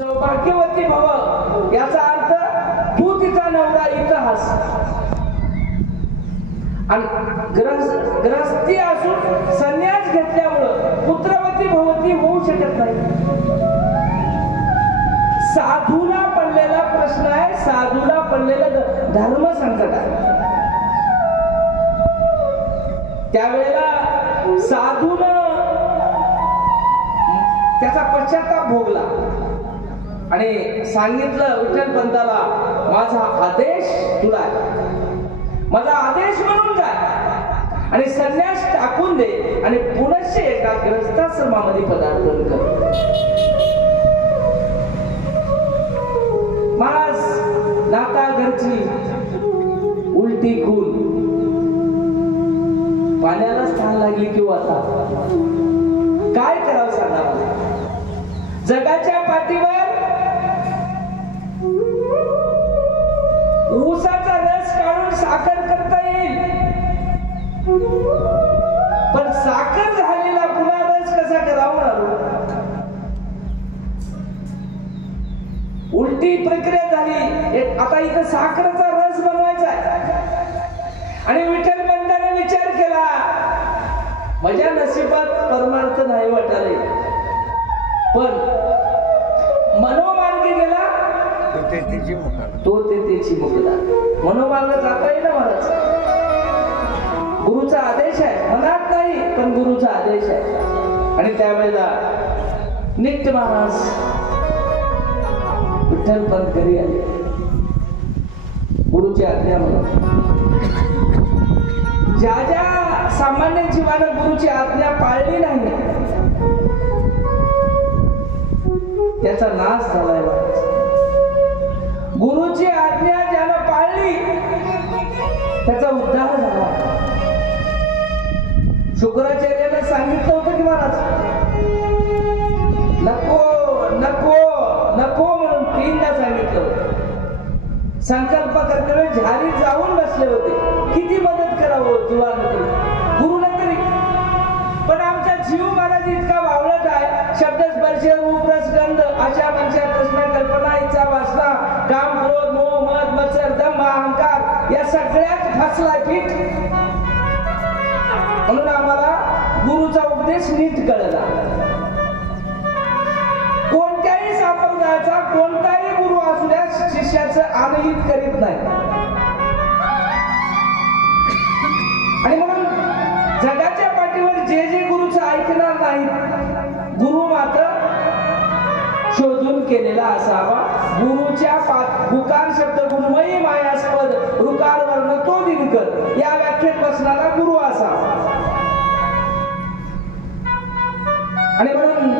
सौभाग्यवती भव याचा अर्थ तू तिचा नवरा इतिहास आणि ग्रहस्थी असून संन्यास घेतल्यामुळं पुत्रवती भवती होऊ शकत नाही. साधूला पडलेला प्रश्न आहे, साधूला पडलेलं धर्म संकट आहे. त्यावेळेला साधून त्याचा पश्चाताप भोगला आणि सांगितलं विठ्ठल पंताला, माझा आदेश तुला आहे, माझा आदेश म्हणून जा आणि संन्यास टाकून दे आणि पुनश्च एका ग्रहस्थाश्रमामध्ये पदार्पण कर. महाराज नाता घरची उलटी खून पाण्याला स्थान लागली किंवा आता काय करावं सांगा मला. जगाच्या पाठीवर ऊसाचा रस काढून साखर करता येईल, पण साखर झालेला पुन्हा रस कसा करावा. उलटी प्रक्रिया झाली. आता इथं साखरेचा रस बनवायचा आहे आणि विठ्ठल पंताने विचार केला, माझ्या नशिबात परमार्थ नाही वाटाले, पण मनोमार्गी गेला तो त्याची मुक्ता. मनोमार्ग जाता येईल ना महाराज. गुरुचा आदेश आहे, मनात नाही पण गुरुचा आदेश आहे. आणि त्यावेळेला नित्य महाराज विठ्ठल पंत घरी आले. गुरुची आज्ञा म्हणून ज्या ज्या सामान्य जीवानं गुरुची आज्ञा पाळली नाही त्याचा नाश झालाय. गुरुची आज्ञा ज्यानं पाळली त्याचा उद्धार झाला. शुक्राचार्याने सांगितलं होतं की महाराज नको नको नको म्हणून 3दा सांगितलं होतं. संकल्प कर्तव्य झाली जाऊन बसले होते. किती मदत करावं जीवानं तरी, गुरुनं तरी. पण आमचा जीव महाराज इतका वावळट आहे. शब्द स्पर्श रूप रस गंध आशा मनशा तृष्णा कल्पना इच्छा वासना काम क्रोध मोह मद मत्सर दंभ अहंकार या सगळ्यात फसलाय पीठ. म्हणून आम्हाला गुरुचा उपदेश नीट कळला. कोणत्याही संप्रदायाचा कोणताही गुरु असू द्या शिष्याचं आनहित करीत नाही. आणि म्हणून जगाच्या पाठीवर जे जे गुरुचं ऐकणार नाही, गुरु मात्र शोधून केलेला असावा. गुरुच्या गुकार शब्द गुरुमयी मायास्पद रुकार वर्ण तो दिनकर या व्याख्येत बसणारा गुरु असावा. आणि म्हणून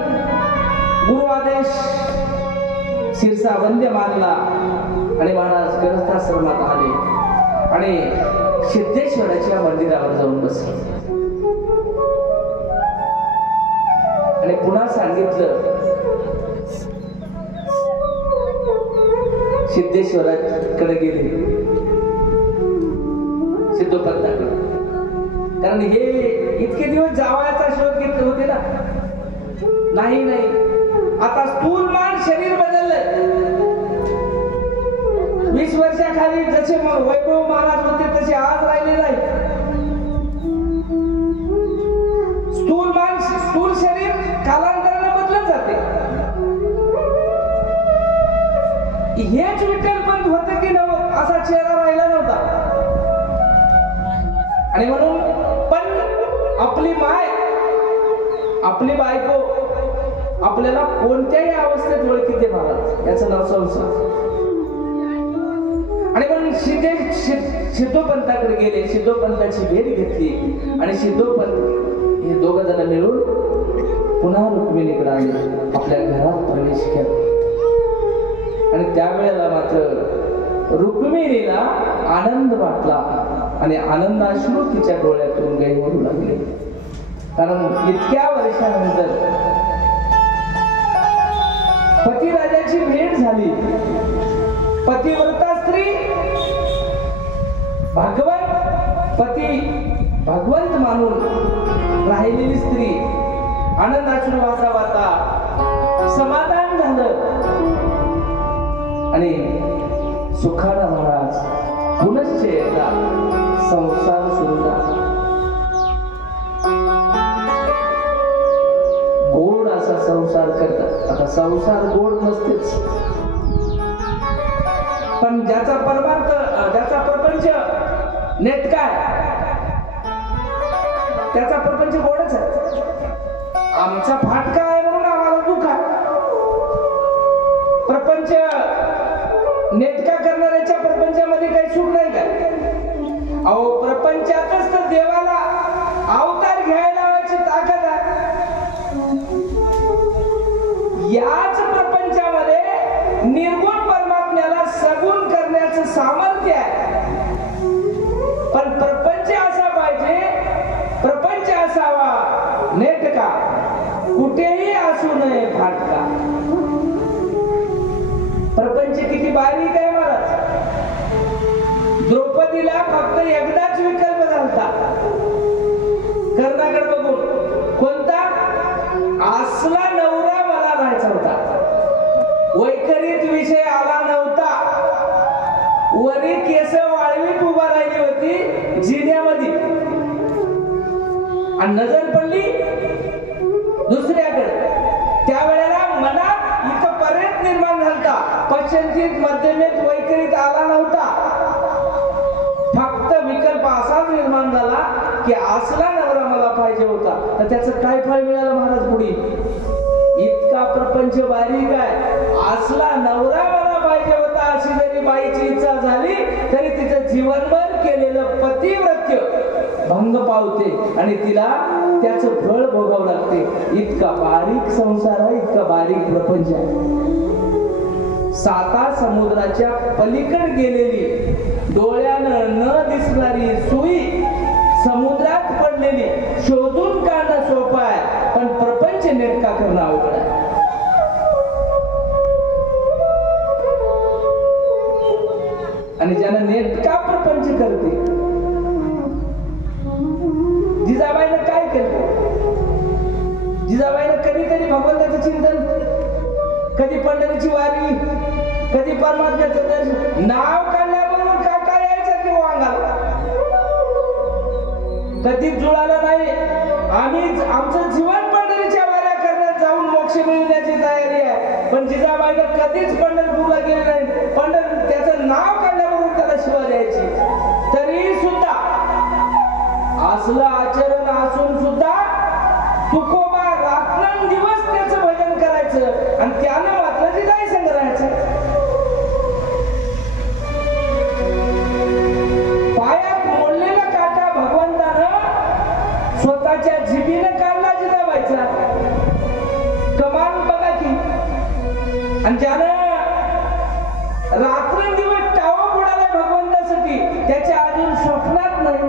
गुरु आदेश शिरसा वंद्य मानला आणि महाराज ग्रहस्थाश्रमात आले आणि सिद्धेश्वराच्या मंदिरावर जाऊन बसले आणि पुन्हा सांगितलं सिद्धेश्वराकडे गेले, सिद्धोपंताकडे. कारण हे इतके दिवस जावयाचा शोध घेतले होते ना. नाही नाही, आता स्थूलमान शरीर बदललंय. 20 वर्षाखाली जसे वैभव महाराज होते तसे आज राहिले नाही. स्थूल शरीर कालांतराने बदलत जाते. हेच विठ्ठल पंत होतं की नव्हतं असा चेहरा राहिला नव्हता. आणि म्हणून पण आपली माय आपली बायको आपल्याला कोणत्याही अवस्थेत ओळखीते महाराज. याचं नाव संसार. आणि म्हणून सिद्धोपंताकडे गेले, सिद्धोपंताची भेट घेतली आणि सिद्धोपंत हे दोघ जण मिळून पुन्हा रुक्मिणीकडे आले, आपल्या घरात प्रवेश केला. आणि त्यावेळेला मात्र रुक्मिणीला आनंद वाटला आणि आनंदाश्रू तिच्या डोळ्यातून गळू लागले. कारण इतक्या वर्षानंतर पतिराजाची भेट झाली. पतिव्रता स्त्री भगवंत मानून राहिलेली स्त्री आनंदाश्रू वाचा वाचा समाधान झालं. आणि सुखानं महाराज पुनश्च एकदा संसार सुरू झाला. गोड असा संसार करतात. आता संसार गोड नसतेच, पण ज्याचा परमार्थ, ज्याचा प्रपंच नेटका आहे त्याचा प्रपंच गोडच आहे. आमचा फाटका आहे म्हणून आम्हाला दुःख आहे. प्रपंच नेटका करणाऱ्याच्या प्रपंचामध्ये काही सुख नाही काय? अहो प्रपंचातच तर देवाला अवतार घ्यायला लावायची ताकद आहे. याच प्रपंचामध्ये निर्गुण परमात्म्याला सगुण करण्याचं सामर्थ्य आहे. पण प्रपंच असा पाहिजे, प्रपंच असावा नेटका, कुठेही असू नये फाटका. प्रपंच किती बारीक आहे महाराज. द्रौपदीला फक्त एकदाच विकल्प झालता कर्णाकडे बघून. कोणता? असला नवरा मला राहायचा होता. वैखरीत विषय आला नव्हता. वरी केस वाळवीत उभा राहिली होती जिन्यामध्ये आणि नजर पडली दुसऱ्याकडे. त्यावेळेला मनात इथं पर्यंत निर्माण झालता. पश्चिंतीत मध्यमेत वैखरीत आला नव्हता. फक्त विकल्प असाच निर्माण झाला की असला नवरा मला पाहिजे होता. तर त्याचं काय फळ मिळालं महाराज पुढे? इतका प्रपंच बारीक आहे. असला नवरा मला पाहिजे होता अशी जरी बाईची इच्छा झाली तरी तिचं जीवनभर केलेलं पतिव्रत्य भंग पावते आणि तिला त्याचं फळ भोगावं लागते. इतका बारीक संसार आहे, इतका बारीक प्रपंच आहे. 7 समुद्राच्या पलीकडे गेलेली, डोळ्यानं न दिसणारी सुई समुद्रात पडलेली शोधून काढणं सोपं आहे, पण प्रपंच नेटका करणं अवघड आहे. आणि ज्यानं नेटका प्रपंच करते, जिजाबाईनं काय केलं? जिजाबाईनं कधीतरी भगवंताचं चिंतन, कधी पंढरीची वारी, कधी परमात्म्याचं दर्शन. नाव काढल्याबरोबर काय यायचं की वांगाला कधीच जुळालं नाही. आम्ही आमचं जीवन पंढरीच्या वाऱ्या करण्यात जाऊन मोक्ष मिळवण्याची तयारी आहे, पण जिजाबाईनं कधीच पंढरपूरला गेले नाही. त्याचं नाव काढल्याबरोबर त्याला शिवा द्यायची. तरी सुद्धा असलं आचरण असून सुद्धा तुकोबा रात्रंदिवस त्याचं भजन करायचं आणि त्यानं मात्र जिजाई संग राहायचं. पायात मोडलेला काटा भगवंतानं स्वतःच्या जिभीनं काढला जिजाबाईचा. कमान बघा की. आणि ज्यानं रात्रंदिवस टावा बुडाला भगवंतासाठी, त्याच्या अजून स्वप्नात नाही.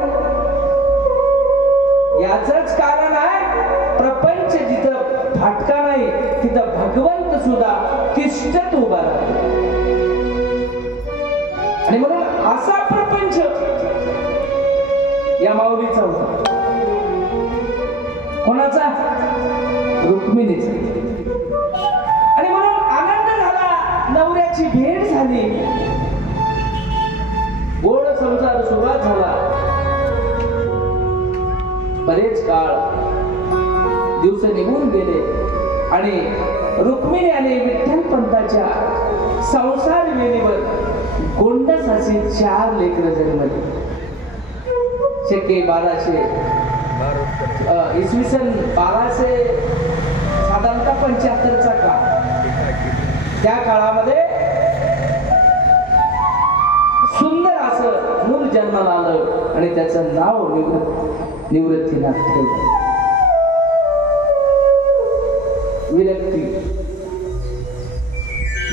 याचंच कारण आहे प्रपंच जिथं फाटका नाही तिथं भगवंत सुद्धा तिष्ठत उभा राहतो. आणि म्हणून असा प्रपंच या माऊलीचा होता. कोणाचा? रुक्मिणीचा. आणि म्हणून आनंद झाला, नवऱ्याची भेट झाली, गोड संसार सुरुवात झाला. बरेच काळ दिवस निघून गेले आणि रुक्मिणी आणि विठ्ठलपंताच्या संसार वेळेवर गोंडस असे 4 लेकरं जन्मले. शके 1200 इसवी सन 1200 साधारणतः 75चा काळ. त्या काळामध्ये सुंदर असं मूल जन्माला आलं आणि त्याचं नाव निवृत्तीनाथ ठेवलं. विरक्ती,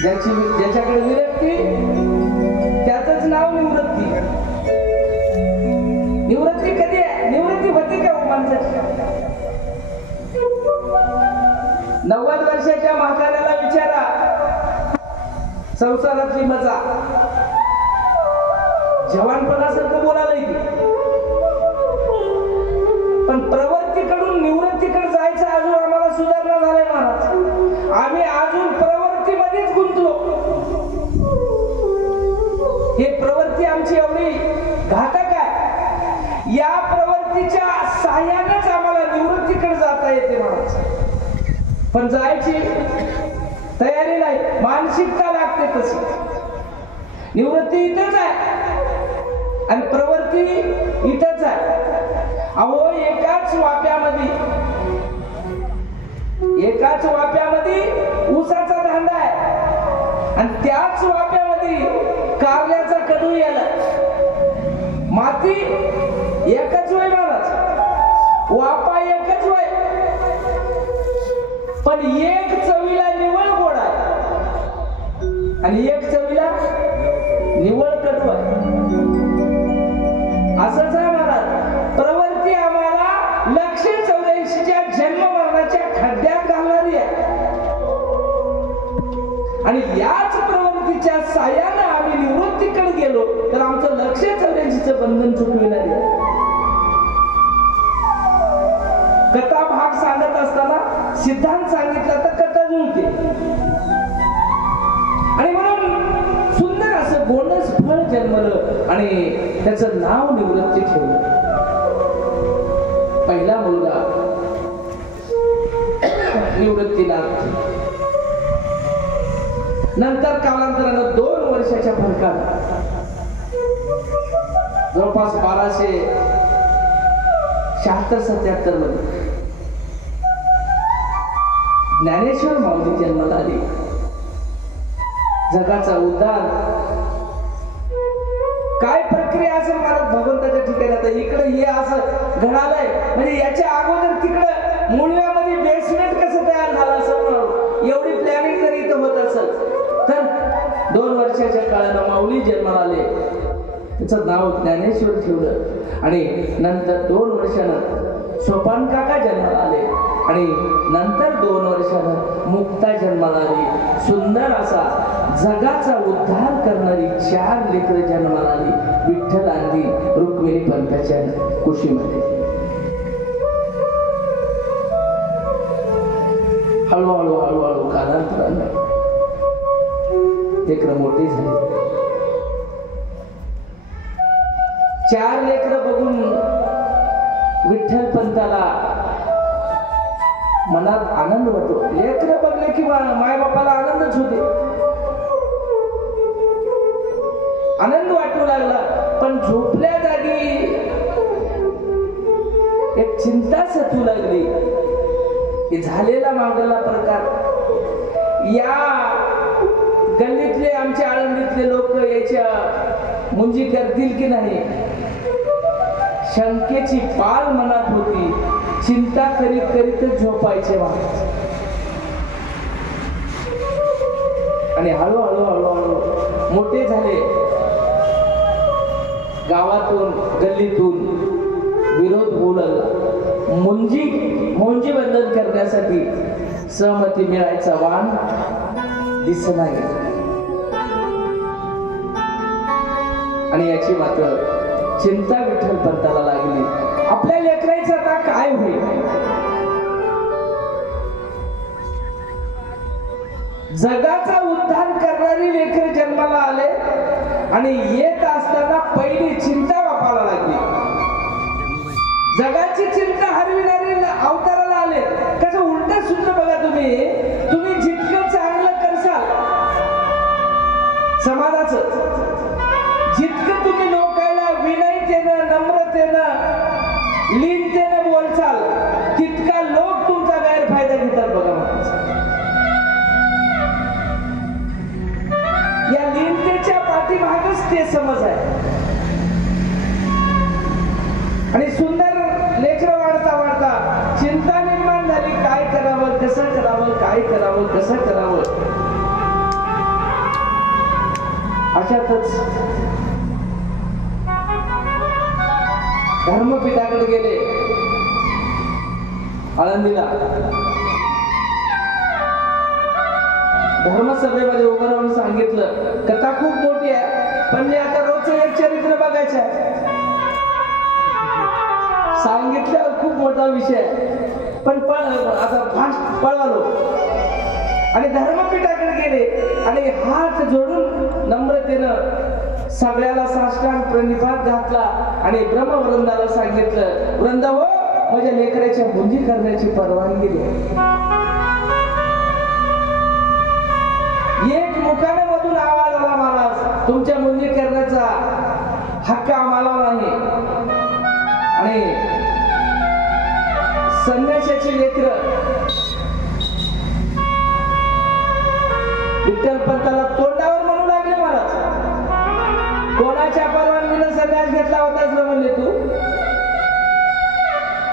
ज्याच्याकडे विरक्ती त्याचंच नाव निवृत्ती. निवृत्ती कधी आहे? निवृत्ती होती का माणसाची? 90 वर्षाच्या म्हाताऱ्याला विचारा संसारातली मजा. जवानपणासारखं बोलायला येते, पण प्रवृत्तीकडून निवृत्तीकडे जायचं अजून आम्हाला सुधारणा झालंय महाराज. आम्ही अजून प्रवृत्तीमध्येच गुंतलो. हे प्रवृत्ती आमची एवढी घातक आहे, या प्रवृत्तीच्या साह्यानेच आम्हाला निवृत्तीकडे जाता येते म्हणायचं, पण जायची तयारी नाही, मानसिकता लागते तशी. निवृत्ती इथंच आहे आणि प्रवृत्ती इथंच आहे. अहो एकाच वाप्यामध्ये ऊसाचा धांडा आहे आणि त्याच वाप्यामध्ये कारल्याचा कडू याला. माती एकच वय महाराज, वापा एकच वय, पण एक चवीला निवळ गोड आहे आणि एक चवीला निवळ कडू आहे. असंच आहे महाराज. प्रवृत्ती आम्हाला 184च्या जन्म मरणाच्या खड्ड्यात घालणारी आहे आणि याच प्रवृत्तीच्या साह्याने आम्ही निवृत्तीकडे गेलो तर आमचं 184चं बंधन चुकविणारी आहे. कथा भाग सांगत असताना सिद्धांत सांगितला तर कथा जुळते आणि म्हणून सुंदर असं गोंडस फळ जन्मलं आणि त्याचं नाव निवृत्ती ठेवलं. पहिला मुलगा निवृत्तीनाथ. नंतर कालांतरानं 2 वर्षाच्या फरकात जवळपास 1276-77 मध्ये ज्ञानेश्वर माऊली जन्माला आली. जगाचा उद्धार काय प्रक्रिया असेल महाराज भगवंताच्या ठिकाणी. आता इकडे हे असं घडालंय म्हणजे याच्या अगोदर तिकडं मुळव्यामध्ये बेसमेंट कसं तयार झालं असं, एवढी प्लॅनिंग जर इथं होत असेल तर 2 वर्षाच्या काळानं माऊली जन्माला आले. त्याचं नाव ज्ञानेश्वर ठेवलं आणि नंतर 2 वर्षानं सोपान काका जन्माला आले आणि नंतर 2 वर्षानं मुक्ता जन्माला आली. सुंदर असा जगाचा उद्धार करणारी 4 लेकरं जन्माला आली विठ्ठल आणि रुक्मिणी पंथाच्या कुशीमध्ये. हळूहळू कालांतरानं लेकरं मोठी झाली. 4 लेकरं बघून विठ्ठल पंथाला मनात आनंद वाटतो. लेकरं बघले की माय बापाला आनंदच होते, आनंद वाटू लागला. पण झोपल्या जागी एक चिंता सतू लागली की झालेला मागला प्रकार. या गल्लीतले आमच्या आळंदीतले लोक याच्या मुंजी करतील की नाही, शंकेची पाल मनात होती. चिंता करीत करीतच झोपायचे आणि हळूहळू मोठे झाले. गावातून गल्लीतून विरोध होऊ लागला. मुंजी बंधन करण्यासाठी सहमती मिळायचा वाण दिसना गेला आणि याची मात्र चिंता विठ्ठल पंथाला लागली. आपल्या लेकराचं आता काय होईल. जगाचा उद्धार करणारी लेकर जन्माला आले आणि येत असताना पहिली चिंता बापाला लागली. जगाची चिंता हरविणारी अवताराला आले. कसं उलट सुद्धा बघा, तुम्ही जितकं चांगलं करसाल समाजाचं, जितकं तुम्ही लोकांना विनयतेनं नम्रतेनं लीनतेनं बोलचाल तितका लोक तुमचा गैरफायदा घेतात बघा. या लीनतेच्या पाठीमागच ते समज आहे. आणि सुंदर लेकरं वाढता चिंता निर्माण झाली. काय करावं, कसं करावं, काय करावं, कसं करावं. अशातच धर्मपीठाकडे गेले आळंदीला. धर्मसभेमध्ये उभं राहून सांगितलं, कथा खूप मोठी आहे पण मी आता रोजचं एक चरित्र बघायचं आहे. सांगितल्यावर खूप मोठा विषय आहे पण आता फास्ट पळालो आणि धर्मपीठाकडे गेले आणि हात जोडून नम्रतेनं सगळ्याला साष्टांग प्रणिपात घातला आणि ब्रह्मवृंदाला सांगितलं, वृंद हो, माझ्या लेकराच्या बुद्धी करण्याची परवानगी द्या. एक मुखाने मधून आवाज आला, महाराज तुमच्या बुद्धी करण्याचा हक्क आम्हाला नाही. आणि संन्याशाची लेकरं विठ्ठल पंताला तोंडावर म्हणू लागले, महाराज कोणाच्या परवानगीने संन्यास घेतला होतास रे म्हणले तू.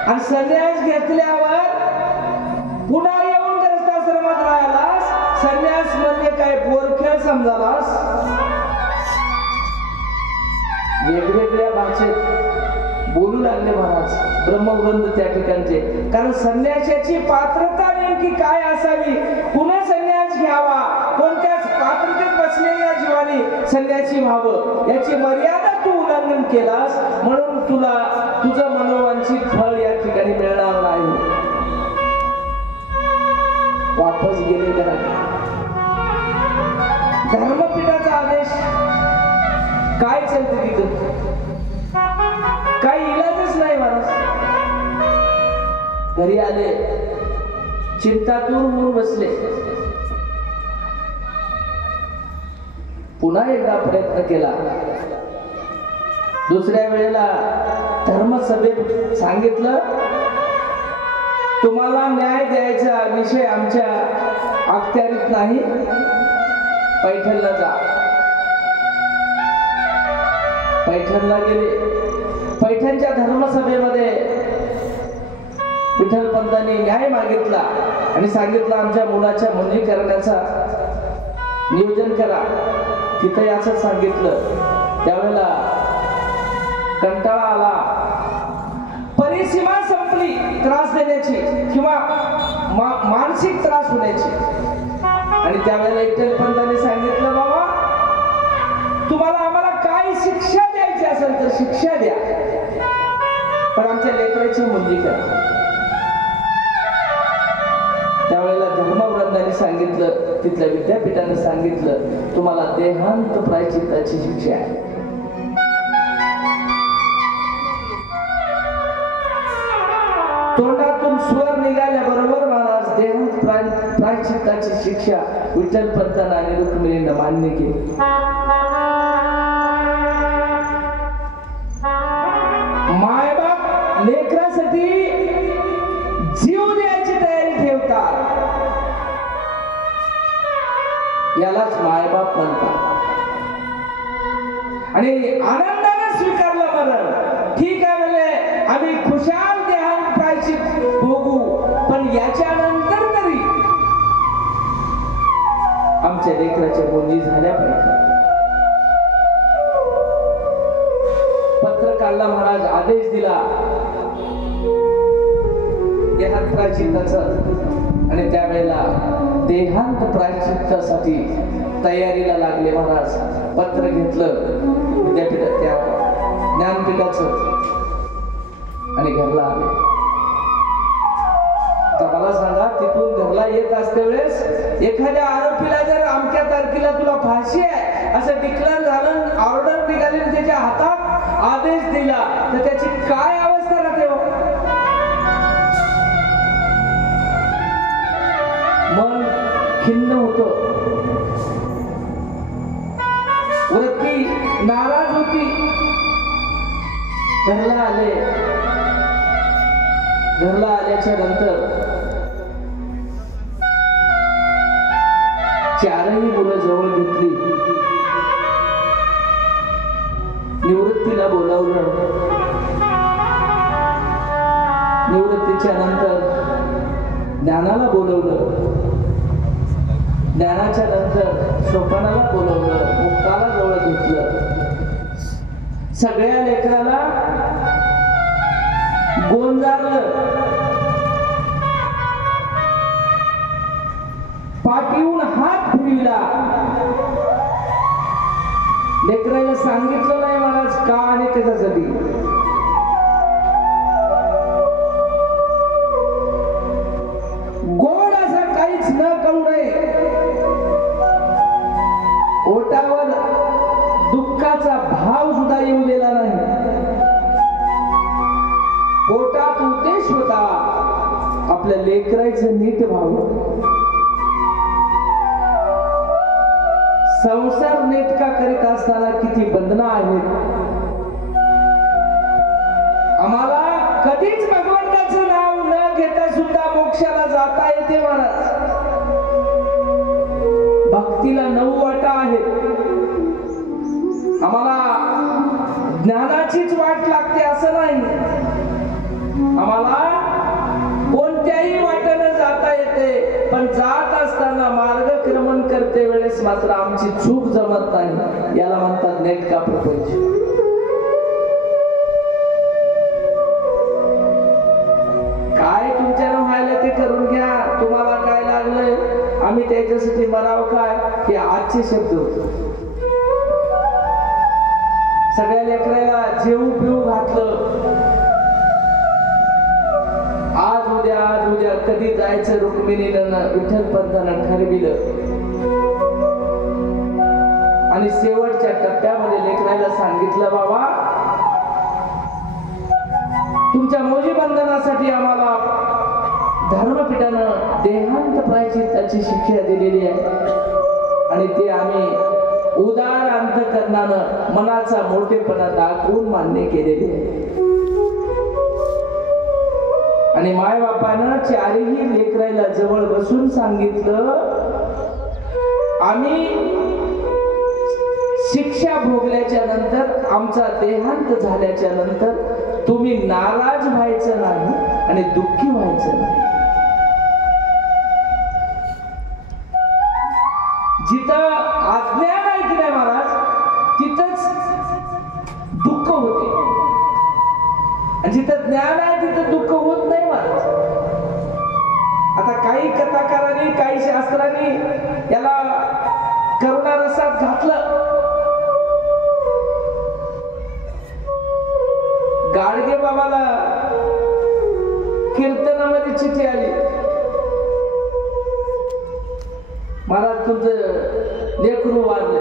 आणि संन्यास घेतल्यावर पुन्हा येऊन ग्रस्ताश्रमात राहिलास, संन्यास म्हणजे काय बोरखेळ समजालास. वेगवेगळ्या भाषेत बोलू लागले महाराज ब्रह्मवृंद त्या ठिकाणचे. कारण संन्यासाची पात्रता नेमकी काय असावी, पुन्हा संन्यास घ्यावा, कोणत्या पात्रतेत बसलेल्या जीवाने संन्यासी व्हावं, याची मर्यादा तू उल्लंघन केलास, म्हणून तुला तुझं मनोवांछित फळ या ठिकाणी मिळणार नाही. वापस गेले घरात. धर्मपीठाचा आदेश काय चालते तिथं, काही इलाजच नाही महाराज. घरी आले, चिंतातूर होऊन बसले. पुन्हा एकदा प्रयत्न केला. दुसऱ्या वेळेला धर्मसभेत सांगितलं, तुम्हाला न्याय द्यायचा विषय आमच्या अखत्यारीत नाही, पैठणला जा. पैठणला गेले. पैठणच्या धर्मसभेमध्ये विठ्ठल पंतांनी न्याय मागितला आणि सांगितलं, आमच्या मुलाच्या मुंजी करण्याचा नियोजन करा. तिथं याच सांगितलं. त्यावेळेला कंटाळा आला, परिसीमा संपली त्रास देण्याची किंवा मानसिक त्रास होण्याची. आणि त्यावेळेला विठ्ठल पंतांनी सांगितलं, बाबा तुम्हाला आम्हाला काय शिक्षा द्यायची असेल तर शिक्षा द्या, पण आमच्या लेकराची मुंजी करा. त्यावेळेला धर्मवृंदाने सांगितलं, तिथल्या विद्यापीठाने सांगितलं, तुम्हाला देहांत प्रायश्चित्ताची शिक्षा आहे. तोंडातून स्वर निघाल्याबरोबर महाराज देहांत प्रायश्चित्ताची शिक्षा विठ्ठल पंतांना आणि रुक्मिणींना मान्य केली. मायबाप लेकरासाठी जीव द्यायची तयारी ठेवतात, यालाच मायबाप म्हणतात. आणि आनंदाने स्वीकारलं मरण. ठीक आहे म्हणले, आम्ही खुशाल देहांत प्रायश्चित भोगू, पण याच्यानंतर तरी आमच्या लेकराच्या मुंजी झाल्या पाहिजे. पत्र काढला महाराज, आदेश दिला देहांत प्रायश्चित्ताचा. आणि त्यावेळेला देहांत प्रायश्चित्तासाठी तयारीला लागले महाराज. पत्र घेतलं विद्यापीठात त्या ज्ञानपीठाचं आणि घरला आले. तर मला सांगा, तिथून घरला येत असते वेळेस एखाद्या आरोपीला जर अमक्या तारखेला तुला फाशी आहे असं डिक्लेअर झालं, ऑर्डर निघाली, त्याच्या हातात आदेश दिला, तर त्याची काय अवस्था राहते हो. मन खिन्न होतं, वृत्ती नाराज होती. घरला आले. घरला आल्याच्या नंतर चारही मुलं जवळ घेतली. निवृत्तीला बोलावलं. निवृत्तीच्या नंतर ज्ञानाला बोलवलं. ज्ञानाच्या नंतर सोपानाला बोलवलं. मुक्ताला जवळ घेतलं. सगळ्या लेकराला गोंजारलं. पाठीहून हात फिरविला. लेकराला सांगितलं नाही महाराज का आणि कशासाठी. गोड असं काहीच न कळू नये. ओटावर दुःखाचा आपल्या लेकराचं नीट व्हावं, संसार नेटका करीत असताना किती बंधनं आहेत. आम्हाला कधीच भगवंताचं नाव न घेता सुद्धा मोक्षाला जाता येते महाराज. भक्तीला 9 वाटा आहेत. आम्हाला ज्ञानाचीच वाट लागते असं नाही. आम्हाला कोणत्याही वाटेने जाता येते, पण जात असताना मार्गक्रमण करते वेळेस मात्र आमची चूक जमत नाही. याला म्हणतात नेटका प्रपंच. काय तुमच्यानं व्हायला ते करून घ्या, तुम्हाला काय लागलंय आम्ही त्याच्यासाठी मराव काय, हे आजचे शब्द होते. सगळ्या लेकराला जेवू पिऊ घातलं. आज उद्या कधी जायचं रुक्मिणीनं विठ्ठलपंतानं ठरविलं. आणि शेवटच्या टप्प्यामध्ये लेकराला सांगितलं, बाबा तुमच्या मौजी बंधनासाठी आम्हाला धर्मपीठानं देहांत प्रायश्चित्ताची शिक्षा दिलेली आहे. आणि ते आम्ही उदार अंतकरणानं मनाचा मोठेपणा दाखवून मान्य केलेले आहे. आणि मायबापानं चारही लेकराला जवळ बसून सांगितलं, आम्ही शिक्षा भोगल्याच्या नंतर, आमचा देहांत झाल्याच्या नंतर तुम्ही नाराज व्हायचं नाही आणि दुःखी व्हायचं नाही. जिथं आज्ञा नाही की नाही महाराज, तिथंच दुःख होते. आणि जिथं ज्ञान आहे तिथं दुःख होत नाही महाराज. आता काही कथाकारांनी, काही शास्त्रांनी याला करुणा रसात घातलं. गाडगे बाबाला कीर्तनामध्ये चिठ्ठी आली, महाराज तुमचं लेकरू वारले.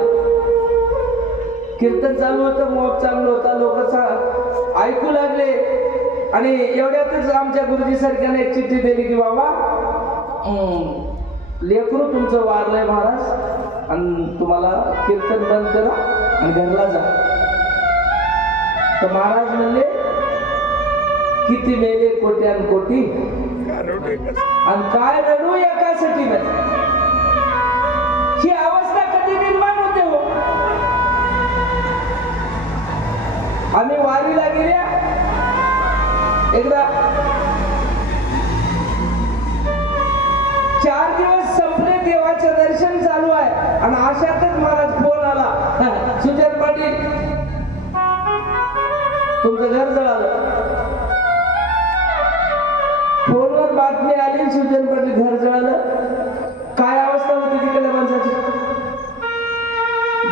कीर्तन चालू होतं, मोब चालू होता, लोक ऐकू लागले. आणि एवढ्यातच आमच्या गुरुजी सारख्याने एक चिठ्ठी दिली की बाबा लेकरू तुमचं वारलंय महाराज, आणि तुम्हाला कीर्तन बंद करा आणि घरला जा. तर महाराज म्हणले, किती मेले कोट्यान कोटी आणि काय रडू एकासाठी नाही. ही अवस्था कधी निर्माण होते हो. आम्ही वारीला गेल्या एकदा, 4 दिवस संपले, देवाचं दर्शन चालू आहे आणि अशातच महाराज फोन आला, सुजन पाटील तुमचं घर जळालं. फोनवर बातमी आली, सुजन पाटील घर जळालं. काय अवस्था होती तिकडल्या माणसाची.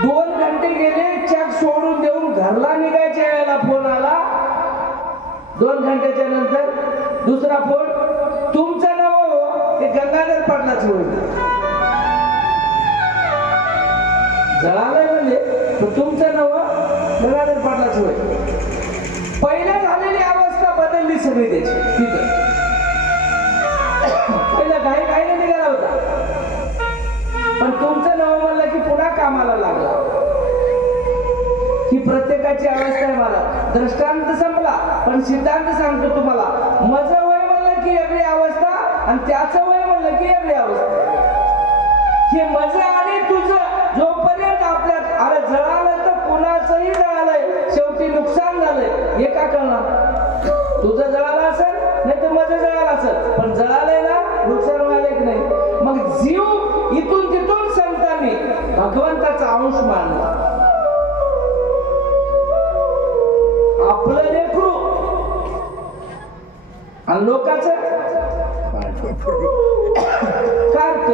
2 घंटे गेले, चक सोडून देऊन घरला निघायच्या वेळेला फोन आला. 2 घंट्याच्या नंतर दुसरा फोन, तुमचं नाव ते गंगाधर पाटलाच होईल. जळालंय म्हणजे तुमचं नाव गंगाधर पाटलाच होईल. पहिल्या झालेली अवस्था बदलली सगळी त्याची. तिथं पहिला काही निघाला होता, पण तुमचं नाव म्हणलं की पुन्हा कामाला लागला. ही प्रत्येकाची अवस्था आहे. मला दृष्टांत संपला, पण सिद्धांत सांगतो तुम्हाला. माझं वय म्हणलं की वेगळी अवस्था आणि त्याचं वय म्हणलं की वेगळी अवस्था. हे माझं आणि तुझं जोपर्यंत आपल्यात, अरे जळालं तर कुणाचंही जळालंय, शेवटी नुकसान झालंय. हे का कळणार? तुझं जळालं असेल नाही तर माझं जळालं असेल, पण जळालंय ना, नुकसान व्हायला की नाही. मग जीव इथून तिथून संतांनी भगवंताचा अंश मानला. आपलं लेकरू आणि लोकांचं कार्त.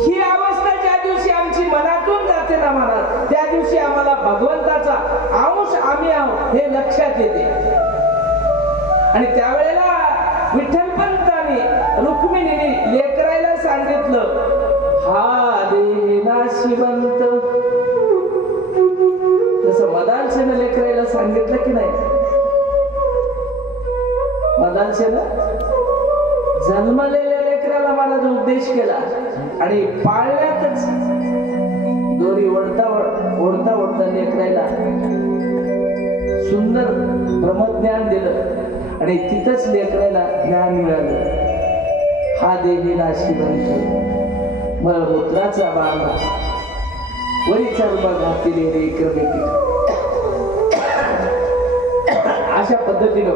ही अवस्था ज्या दिवशी आमची मनातून जाते ना महाराज, त्या दिवशी आम्हाला भगवंताचा अंश आम्ही आहोत हे लक्षात येते. आणि त्यावेळेला विठ्ठलपंतांनी, रुक्मिणीने लेकरायला सांगितलं, हा देह नाशिवंत. जसं मदालसेनं लेकरायला सांगितलं की नाही. मदालसेनं जन्मलेल्या लेकराला मला जो उपदेश केला आणि पाळण्यातच दोरी ओढता ओढता ओढता लेकराला सुंदर ब्रह्मज्ञान दिलं आणि तिथंच लेकराला ज्ञान मिळालं. हा देही नाशिवंत मलमूत्राचा बाळा वरी चर्मा घातली रे क्रमे. अशा पद्धतीनं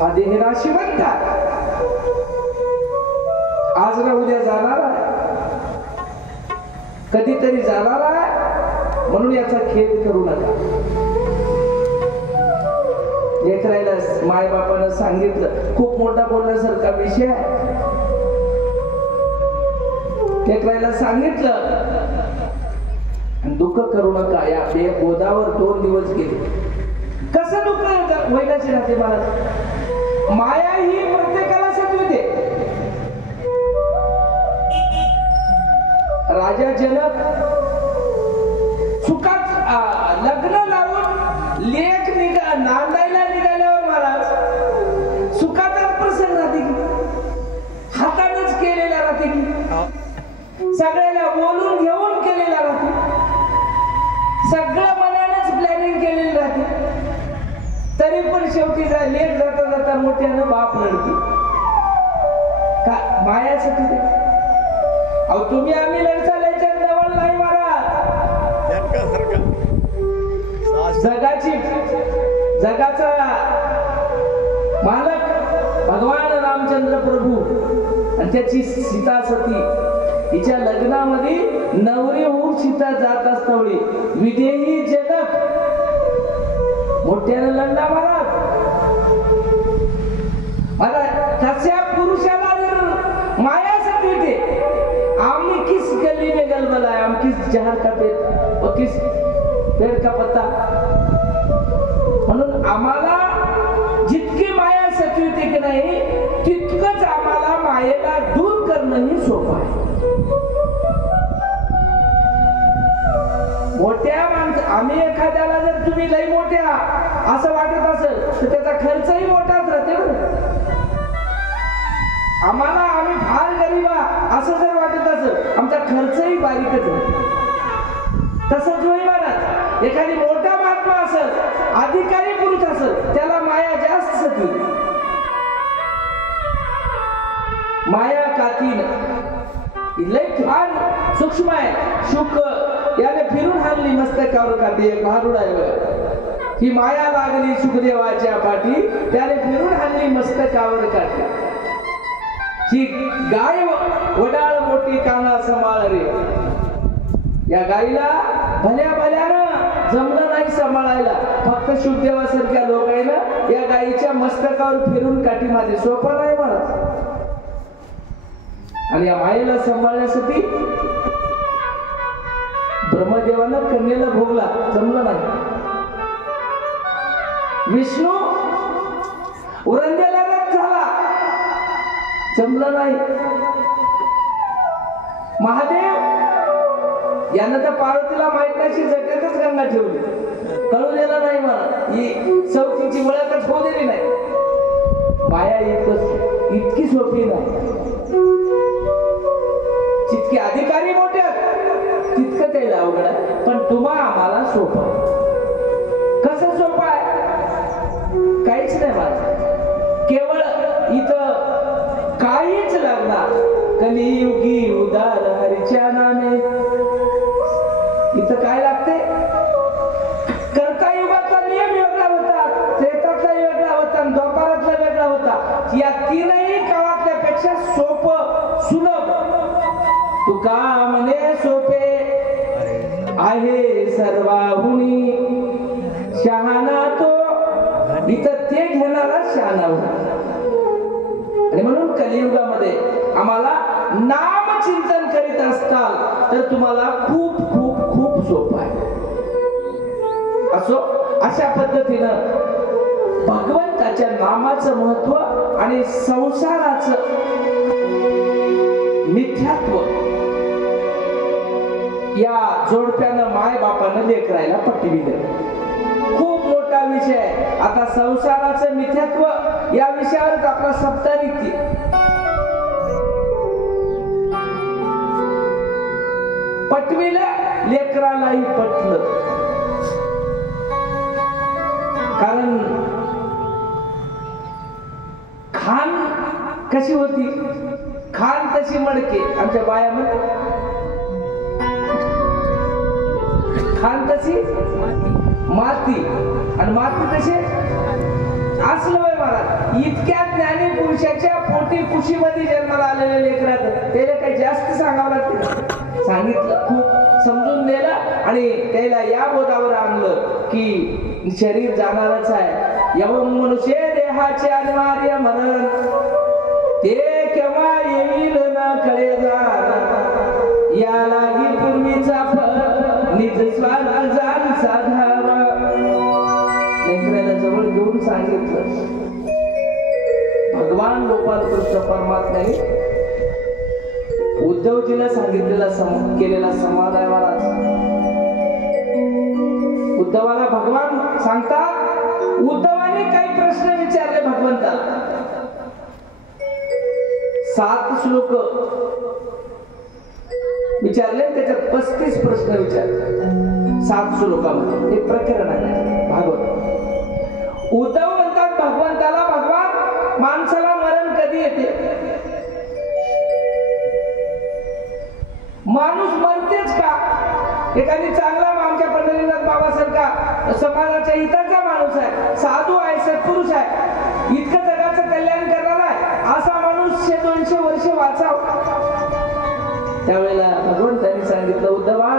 हा देह नाशिवंत आज ना उद्या जाणार आहे, कधीतरी जाणार आहे, म्हणून याचा खेद करू नका. लेकरायला माय बापानं सांगितलं, खूप मोठा बोलण्यासारखा विषय आहे. लेकरायला सांगितलं आणि दुःख करू नका. या बोधावर 2 दिवस गेले. कसं दुःख व्हायलाच राहते मला. माया ही प्रत्येकाला सजवते. राजा जनक सुखात लग्न लावून लेख नांदायला निघाल्यावर महाराज सुखाचाच प्रसंग राहते की हातानच केलेला राहते की सगळ्याला बोलून घेऊन केलेला राहते. सगळं मनानच प्लॅनिंग केलेली राहते. तरी पण शेवटी लेख जाता जाता मोठ्यानं बाप रडते का मायासाठी. अहो तुम्ही आम्ही लढचालायच्या जवळ नाही महाराज. जगाचा मालक भगवान रामचंद्र प्रभू आणि त्याची सीता सती हिच्या लग्नामध्ये नवरी होऊन सीता जात असतावेळी विदेही जनक मोठ्यानं लढला महाराज. तशा पुरुषाला जर माया सती आम्ही किस गली में गलबला है, हम किस जहर का पेड़ और किस पेड़ का पत्ता. म्हणून आम्हाला जितकी माया सचविते की नाही तितकंच आम्हाला मायेला दूर करणंही सोपं आहे. मोठ्या आम्ही एखाद्याला जर तुम्ही लई मोठ्या असं वाटत असेल तर त्याचा खर्चही मोठाच राहते. आम्हाला आम्ही फार गरीबा असं जर वाटत असेल आमचा खर्चही बारीकच आहे. तसंच होई महाराज एखादी मोठा महात्मा असेल अधिकारी पुरुष असेल त्याला माया जास्त सती. माया कातीन लय फार सूक्ष्म आहे. शुक याने फिरून हाणली मस्तकावर काठी. एक भारुड आहे ही माया लागली सुखदेवाच्या पाठी त्याने फिरून हाणली मस्तकावर काठी. ही गाय वडाळ मोठी काना सांभाळ रे. या गाईला भल्या भल्यानं जमलं नाही सांभाळायला. फक्त शुद्धदेवासारख्या लोकांना या गाईच्या मस्तकावर फिरून काठी मारली. सोपं नाही मला. आणि या मायेला सांभाळण्यासाठी ब्रह्मदेवानं कन्येला भोगला, जमलं नाही. विष्णू उरंदेला झाला, जमलं नाही. महादेव यानं तर पार्वतीला माहित नाही जगतच गंगा ठेवली. कळू दिलं नाही मला. ही चौकीची ओळखच होऊ दिली नाही. माया इतकी सोपी नाही. जितके अधिकारी मोठे तितकं त्याला अवघड आहे. पण तुम्हा आम्हाला सोपं. कसं सोपं आहे काहीच नाही माझं. केवळ इथं काहीच लागणार. कलियुगी उदार हरीच्या नामे. इथं काय लागते. कर्ता युगातला नियम वेगळा होता, त्रेतातला वेगळा होता, द्वापारातला वेगळा होता. या तीनही काळातल्यापेक्षा सोपं सुलभ. तुका म्हणे सोपे आहे सर्वाहुनी शहाणा तो. इथं ते घेणारा शहाणा होता. आणि म्हणून कलियुगामध्ये आम्हाला नाम चिंतन करीत असताल तर तुम्हाला खूप खूप खूप सोपं आहे. असो अशा पद्धतीनं भगवंताच्या नामाचं महत्व आणि संसाराचं मिथ्यात्व या जोडप्यानं माय बापानं लेकरायला पटविलं. खूप मोठं मोठा विषय आहे. आता संसाराचं मिथ्यात्व या विषयावरच आपला सप्ताह निघते. पटविलं लेकरालाही पटलं. कारण खान कशी होती, खान तशी मडके. आमच्या बायामध्ये खान तशी माती आणि माती तशी असलं वय महाराज. इतक्या ज्ञानी पुरुषाच्या पोटी कुशीमध्ये जन्माला आलेले लेकरात त्याला काही जास्त सांगावं लागते. सांगितलं, खूप समजून दिलं आणि त्याला या बोधावर आणलं की शरीर जाणारच आहे. एवढं मनुष्य देहाचे अनिवार्य मरण, ते केव्हा येईल ना कळे जाण, या लागी पूर्वीचा फळ निज स्वार्थ जाण साधावा. लेकराला जवळ घेऊन सांगितलं. भगवान गोपाल कृष्ण परमात्म्याने उद्धवजीला सांगितलेला केलेला संवाद आहे महाराज. उद्धवाला भगवान सांगतात, उद्धवाने काही प्रश्न विचारले भगवंताला. 7 श्लोक विचारले, त्याच्यात 35 प्रश्न विचारले 7 श्लोकामध्ये. हे प्रकरण आहे भागवत. उद्धव म्हणतात भगवंताला, भगवान माणसाला मरण कधी येते? माणूस मरतेच का? एखादी चांगला आमच्या पंढरीनाथ बाबासारखा समाजाच्या हिताचा माणूस आहे, साधू आहे, सत्पुरुष आहे, इतकं जगाचं कल्याण करणार आहे, असा माणूस 100-200 वर्ष वाचाव. त्यावेळेला भगवंतांनी सांगितलं, उद्धवा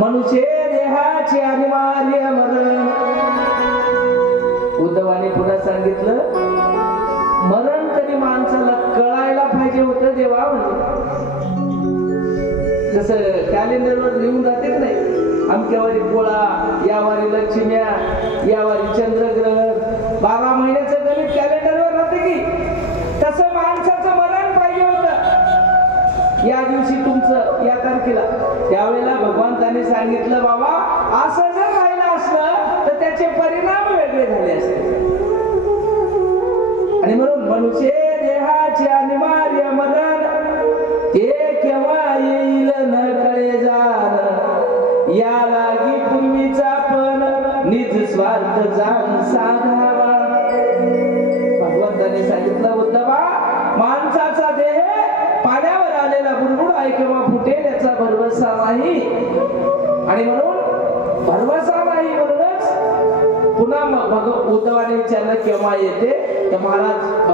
मनुष्य देहाचे अनिवार्य मरण. उद्धवाने पुन्हा सांगितलं, मरण तरी माणसाला कळायला पाहिजे होतं देवा. म्हणजे जसं कॅलेंडरवर लिहून जाते नाही, अमक्यावारी पोळा, यावारी लक्ष्म्या, यावारी चंद्रग्रहण, 12 महिन्याचं गणित कॅलेंडरवर राहते की, तसं माणसाचं मरण पाहिजे होतं या दिवशी, तुमचं या तारखेला. त्यावेळेला भगवंताने सांगितलं, बाबा असं जर राहिलं असलं तर त्याचे परिणाम वेगळे झाले असते. आणि म्हणून मनुष्य देहाचे अनिवार्य मरण, ते केव्हा येईल न कळे जाण, या लागी पूर्वीचा पण निज स्वार्थ जाण साधावा. भगवंताने सांगितलं, उद्धवा माणसाचा देह पाण्यावर आलेला बुडबुड आहे, केव्हा फुटेल याचा भरवसा नाही. आणि म्हणून भरवसा नाही म्हणूनच पुन्हा उद्धवाने विचारलं केव्हा येते, तर महाराज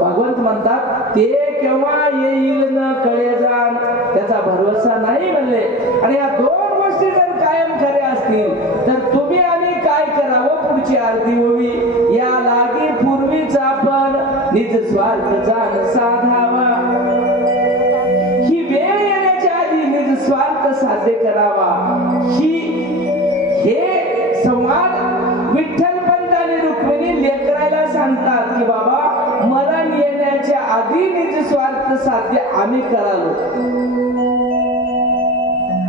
भगवंत म्हणतात, ते केव्हा येईल न कळे जाण, त्याचा भरवसा नाही म्हणले. आणि या 2 गोष्टी जर कायम खऱ्या असतील तर तुम्ही आणि काय करावं पुढची आरती होवी, या लागी पूर्वीचा पण निज स्वार्थ जाण साधावा. ही वेळ येण्याच्या आधी निज स्वार्थ साध्य करावा. हे संवाद विठ्ठल पंत आणि रुक्मिणी लेकरायला सांगतात की बाबा मरण येण्याच्या आधी निज स्वार्थ साध्य आम्ही करालो.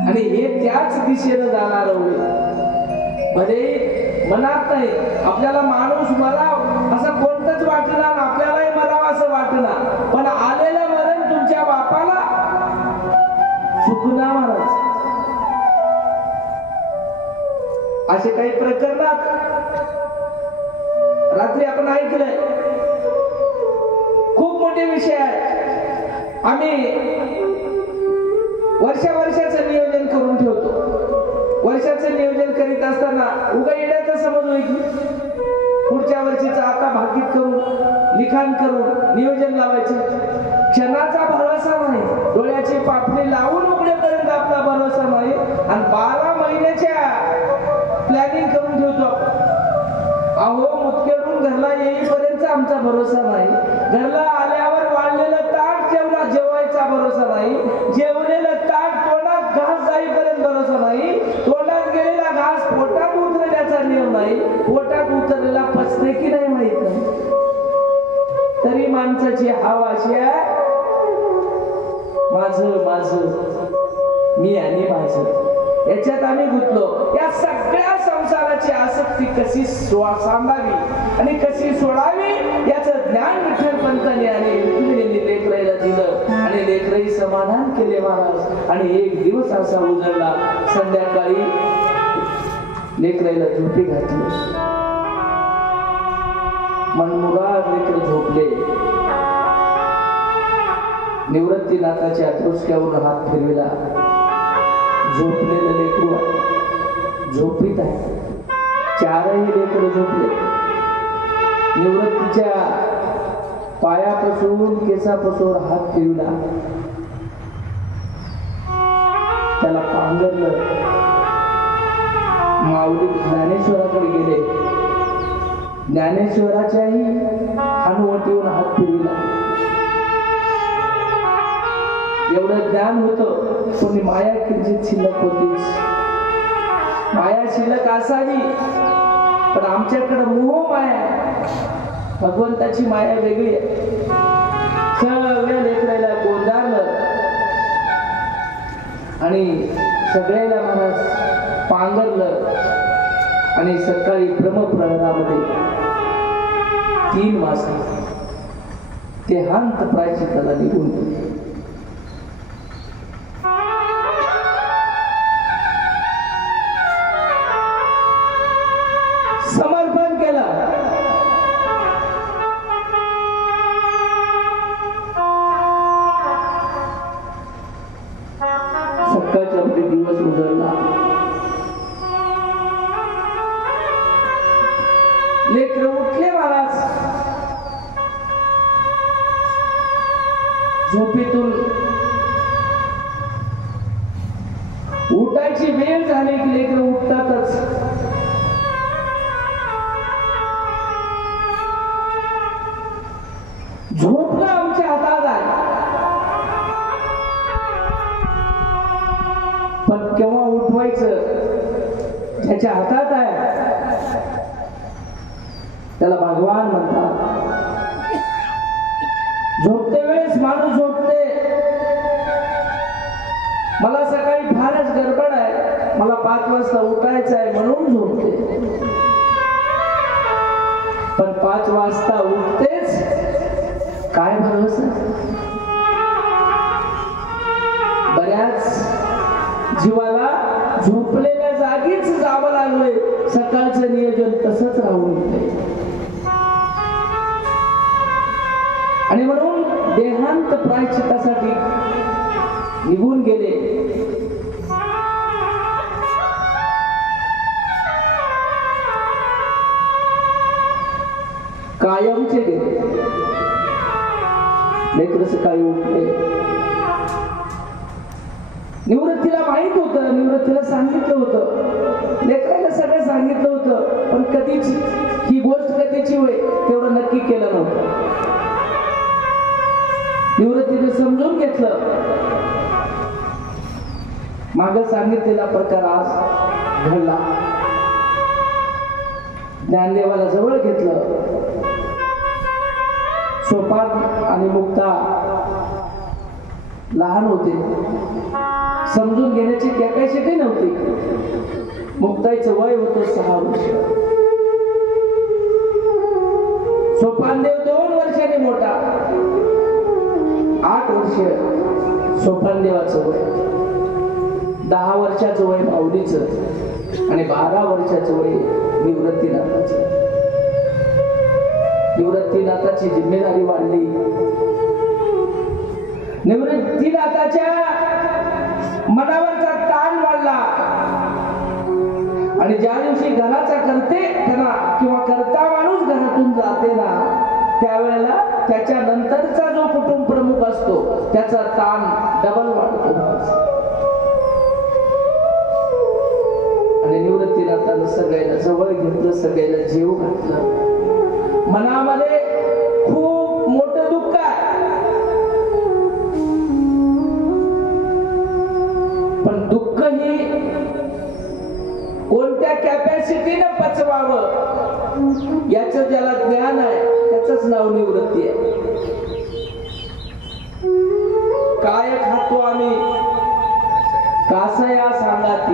आणि हे त्याच दिशेनं जाणार होईल. भले मनात नाही आपल्याला माणूस मराव असं कोणतंच वाटणार, आपल्यालाही मराव असं वाटणार, पण आलेलं मरण तुमच्या बापाला चुकणार महाराज. असे काही प्रकरणात रात्री आपण ऐकलंय, खूप मोठे विषय आहेत. आम्ही वर्षाचं नियोजन करून ठेवतो. वर्षाचं नियोजन करीत असताना उगा येण्याचा समज होईल की पुढच्या वर्षीचा आता भाकीत करून, लिखाण करून नियोजन लावायचं. क्षणाचा भरोसा नाही, डोळ्याची पापणी लावून उघडेपर्यंत आपला भरोसा नाही, आणि 12 महिन्याच्या प्लॅनिंग करून ठेवतो आपण. अहो मुतकेडून घरला येईपर्यंत आमचा भरोसा नाही, घरला आल्यावर वाढलेलं ताट जेवायचा भरोसा नाही, जेवलेलं ताट तोंडात घास जाईपर्यंत भरोसा नाही, तोंडात गेलेला घास पोटात उतरण्याचा नियम नाही, पोटात उतरलेला पचते की नाही माहित नाही. तरी माणसाची हाव अशी आहे, माझं मी आणि माझं. याच्यात आम्ही गुंतलो. या सगळ्या संसाराची आसक्ती कशी सांभाळावी आणि कशी सोडावी याचं ज्ञान विठ्ठल पंतांनी आणि रुक्मिणीने लेकराईला दिलं आणि लेकराई समाधान केले महाराज. आणि एक दिवस असा उजळला, संध्याकाळी लेकराईला झोपी घातली. मनमुराद लेकर झोपले. निवृत्तीनाथाच्या दृष्ट्यावरून हात फिरविला. झोपलेलं लेकरू झोपीत आहे. चारही लेकर झोपले. निवृत्तीच्या पायापासून केसापासून हात फिरविला. त्याला पांघरलं. माऊली ज्ञानेश्वराकडे गेले. ज्ञानेश्वराच्याही हनुवटीवरून हात फिरविला. एवढं ज्ञान होतं, कोणी माया किंचित शिल्लक होतीच. माया शिल्लक असावी, पण आमच्याकडे मोह माया, भगवंताची माया वेगळी आहे. सगळ्या लेकराला गोंजारलं आणि सगळ्याला महाराज पांघरलं. आणि सकाळी ब्रह्मप्रहरामध्ये 3 वाजता ते हांत प्रायश्चित्ताला निघून गेले. समर्पण केलं. सकाळच्या दिवस उजळला. लेकर उठले महाराज. झोपेतून उठायची वेळ झाली की लेकर उठतातच. झोपलं आमच्या हातात आहे, पण केव्हा उठवायचं त्याच्या हातात आहे. त्याला भगवान म्हणतात. झोपते वेळेस माणूस झोपते, मला सकाळी फारच गडबड आहे, मला 5 वाजता उठायचं आहे म्हणून झोपते. पण 5 वाजता उठतेच, काय भरोसा. बऱ्याच जीवाला झोपलेल्या जागीच जावं लागलंय. सकाळचं नियोजन तसंच राहून गेलंय. आणि म्हणून देहांत प्रायश्चित्तासाठी निघून गेले. कायमचे गेले. लेकर सकाळी उठले. निवृत्तीला माहित होतं, निवृत्तीला सांगितलं होतं, लेकराला सगळं सांगितलं होतं, पण कधीच ही गोष्ट कधीची होय तेवढं नक्की केलं नव्हतं. निवृत्तीने समजून घेतलं. माग सांगितलेला प्रकार आज घडला. ज्ञानदेवाला जवळ घेतलं. सोपान आणि मुक्ता लहान होते, समजून घेण्याची कॅपॅसिटी नव्हती. मुक्ताईचं वय होतं 6 वर्ष. सोपानदेव 2 वर्षांनी मोठा. 8 वर्ष सोपानदेवाचं वय, 10 वर्षाचं वय माऊलीचं आणि 12 वर्षाचं वय निवृत्तीनाथाचं. निवृत्तीनाथाची जिम्मेदारी वाढली. निवृत्तीनाथाच्या मनावरचा ताण वाढला. आणि ज्या दिवशी घराचा करते त्यांना किंवा करता माणूस घरातून जाते ना, त्यावेळेला त्याच्या नंतरचा जो कुटुंब प्रमुख असतो त्याचा ताण डबल वाढतो. आणि निवृत्तीनाथानं सगळ्याला जवळ घेतलं, सगळ्याला जीव घातलं. मनामध्ये खूप मोठं दुःख आहे, पण दुःख ही कोणत्या कॅपॅसिटीने पचवावं याचं ज्याला ज्ञान आहे त्याचंच नाव निवृत्ती आहे. काय खातो आम्ही कासया सांगाती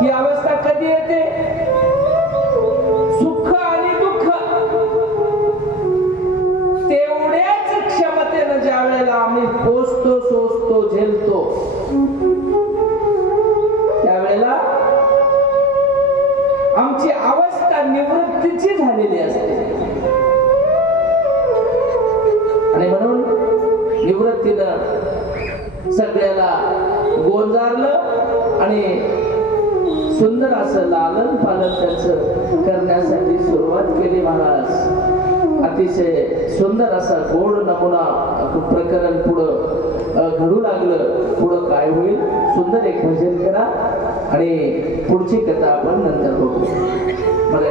ही अवस्था कधी येते? सुख आणि दुःख तेवढ्याच क्षमतेनं ज्या वेळेला आम्ही पोचतो, सोसतो, झेलतो, त्यावेळेला आमची अवस्था निवृत्तीची झालेली असते. आणि म्हणून निवृत्तीनं सगळ्याला गोंजारलं आणि सुंदर असं लालन पालन त्यांचं करण्यासाठी सुरुवात केली. महाराज अतिशय सुंदर असा गोड नमुना प्रकरण पुढं घडू लागलं. पुढं काय होईल? सुंदर एक भजन करा आणि पुढची कथा आपण नंतर बघू. मला